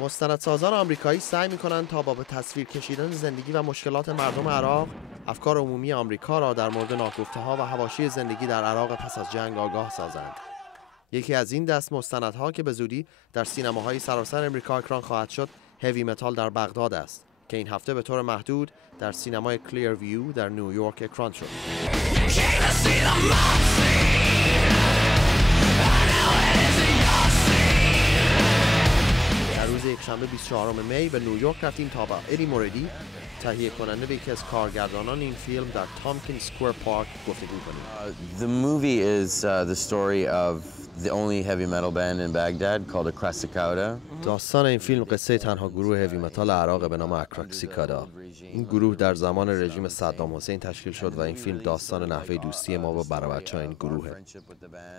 مستندسازان آمریکایی سعی می‌کنند تا با به تصویر کشیدن زندگی و مشکلات مردم عراق، افکار عمومی آمریکا را در مورد ناگفته‌ها و حواشی زندگی در عراق پس از جنگ آگاه سازند. یکی از این دست مستندها که به زودی در سینماهای سراسر آمریکا اکران خواهد شد، هوی متال در بغداد است که این هفته به طور محدود در سینمای کلیر ویو در نیویورک اکران شد. روز یکشنبه 24 می به نیویورک رفتیم تا با ادی موردی، تهیه کننده به یکی از کارگردانان این فیلم، در تامکین سکوئر پارک گفتگو کنیم. The movie is the story of the only heavy metal band in Baghdad called Akraksicada. داستان این فیلم قصه تنها گروه هوی متال عراق به نام اکراکسیکادا. این گروه در زمان رژیم صدام حسین تشکیل شد و این فیلم داستان نحوه دوستی ما با برابرچه‌های این گروهه.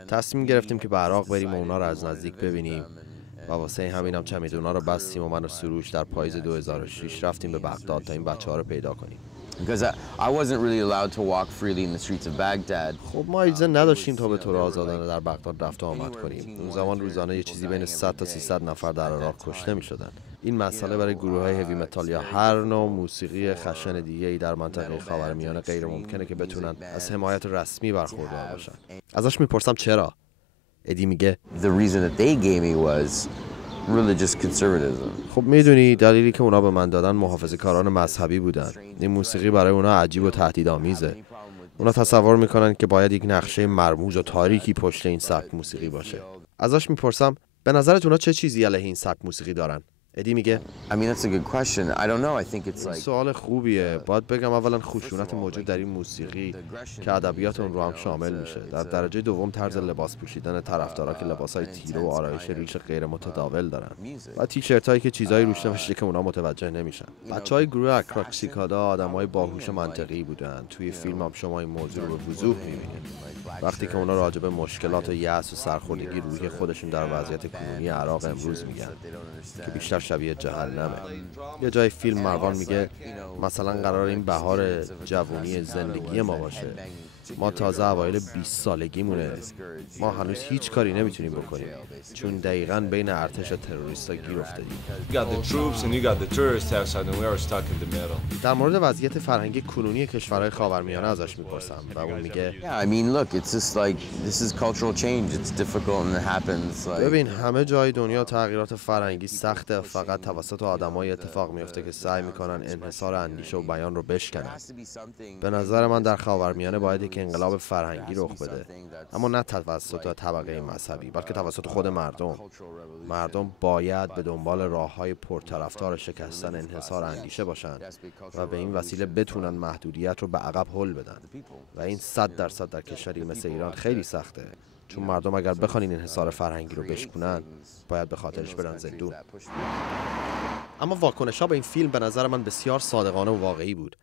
تصمیم گرفتیم که به عراق بریم و اونا رو از نزدیک ببینیم و واسه همینم چمیدونا رو بستیم و من و سروش در پاییز 2006 رفتیم به بغداد تا این بچه‌ها رو پیدا کنیم. Because I wasn't really allowed to walk freely in the streets of Baghdad. خب ما اجازه نداشتیم تا به طور آزادانه در بغداد رفت و آمد کنیم. اون زمان روزانه یه چیزی بین 100 تا 300 نفر در عراق کشته می‌شدن. این مسئله برای گروه‌های هوی متال یا هر نوع موسیقی خشن دیگه‌ای در منطقه خاورمیانه غیر ممکنه که بتونن از حمایت رسمی برخوردار باشن. ازش میپرسم چرا؟ ادی میگه The reason that they gave me was religious conservatism. خب میدونی دلیلی که اونا به من دادن محافظه‌کاران مذهبی بودن. این موسیقی برای اونا عجیب و تهدیدآمیزه. اونا تصور میکنن که باید یک نقشه مرموز و تاریکی پشت این سبک موسیقی باشه. ازش میپرسم به نظرت اونا چه چیزی علیه این سبک موسیقی دارن؟ ادی میگه I mean that's a good question. I don't know. I think it's like سوال خوبیه. باید بگم اولا خشونت موجود در این موسیقی که ادبیات اون رو هم شامل میشه. در درجه دوم طرز لباس پوشیدن طرفدارا که لباسای تیره و آرایش ریش غیر متداول دارن و تیشرتایی که چیزایی روش نوشته که اونا متوجه نمیشن. بچهای گروه اکراکسیکادا آدمای باهوش منطقی بودن. توی فیلم هم شما این موضوع رو به وضوح میبینید. وقتی که اونا راجع به مشکلات و یأس و سرخوردگی روحی خودشون در وضعیت کنونی عراق امروز میگن که بیشتر شبیه جهنمه. یه جای فیلم مروان میگه مثلا قرار این بهار جوونی زندگی ما باشه، ما تازه اوایل 20 سالگیمونه، ما هنوز هیچ کاری نمیتونیم بکنیم چون دقیقاً بین ارتش تروریستا گیر افتادیم. در مورد وضعیت فرهنگی کنونی کشورهای خاورمیانه ازش میپرسم و اون میگه I mean look, it's just like this is cultural change. It's difficult and it happens like ببین همه جای دنیا تغییرات فرهنگی سخته، فقط توسط آدمای اتفاق میفته که سعی میکنن انحصار اندیشه و بیان رو بشکنن. به نظر من در خاورمیانه باید که انقلاب فرهنگی رخ بده، اما نه توسط طبقه مذهبی بلکه توسط خود مردم. مردم باید به دنبال راه‌های پرطرفدار شکستن انحصار اندیشه باشن و به این وسیله بتونن محدودیت رو به عقب هل بدن و این 100% در کشوری مثل ایران خیلی سخته، چون مردم اگر بخوان این انحصار فرهنگی رو بشکنن باید به خاطرش برن زندون. اما واکنش‌ها به این فیلم به نظر من بسیار صادقانه و واقعی بود.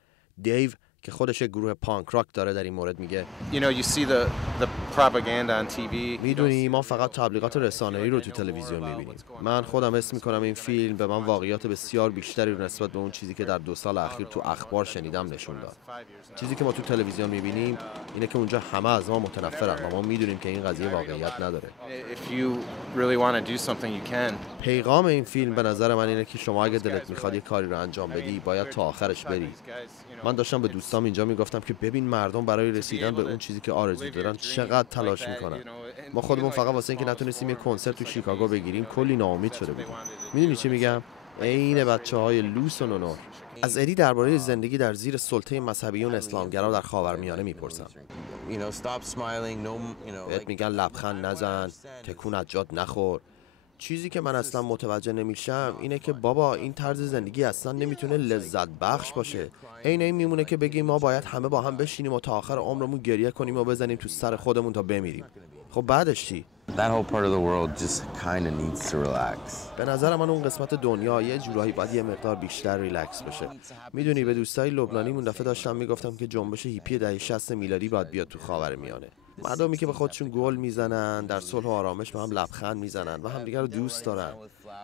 دیو که خودش یک گروه پانک راک داره در این مورد میگه میدونی ما فقط تبلیغات رسانه‌ای رو تو تلویزیون میبینیم. من خودم حس میکنم این فیلم به من واقعیات بسیار بیشتری رو نسبت به اون چیزی که در 2 سال اخیر تو اخبار شنیدم نشون داد. چیزی که ما تو تلویزیون میبینیم اینه که اونجا همه از ما متنفرن و ما میدونیم که این قضیه واقعیت نداره. پیغام این فیلم به نظر من اینه که شما اگه دلت میخواد یه کاری رو انجام بدی باید تا آخرش بری. من داشتم به دوستام اینجا میگفتم که ببین مردم برای رسیدن به اون چیزی که آرزو دارن چقدر تلاش میکنن. ما خودمون فقط واسه اینکه نتونستیم یه کنسرت تو شیکاگو بگیریم کلی ناامید شده بودیم. میدونی چی میگم؟ عین بچه‌های لوس و نونور. از ادی درباره زندگی در زیر سلطه مذهبیون اسلامگرا در خاورمیانه میپرسم. بهت میگن لبخند نزن، تکون از جات نخور. چیزی که من اصلا متوجه نمیشم اینه که بابا این طرز زندگی اصلا نمیتونه لذت بخش باشه. این میمونه که بگیم ما باید همه با هم بشینیم و تا آخر عمرمون گریه کنیم و بزنیم تو سر خودمون تا بمیریم. خب بعدش چی؟ That whole part of the world just kind of needs to relax. به نظر من اون قسمت دنیا یه جورایی باید یه مقدار بیشتر ریلکس بشه. میدونی به دوستای لبنانیمون دفعه داشتم میگفتم که جنبش هیپی دهه 60 میلادی باید بیاد تو خاورمیانه. مردمی که به خودشون گل میزنن، در صلح و آرامش به هم لبخند میزنن و همدیگه رو دوست دارن.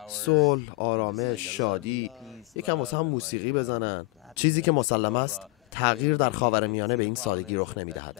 صلح، آرامش، شادی، یکم واسه هم موسیقی بزنن. چیزی که مسلم است تغییر در خاورمیانه به این سادگی رخ نمیدهد.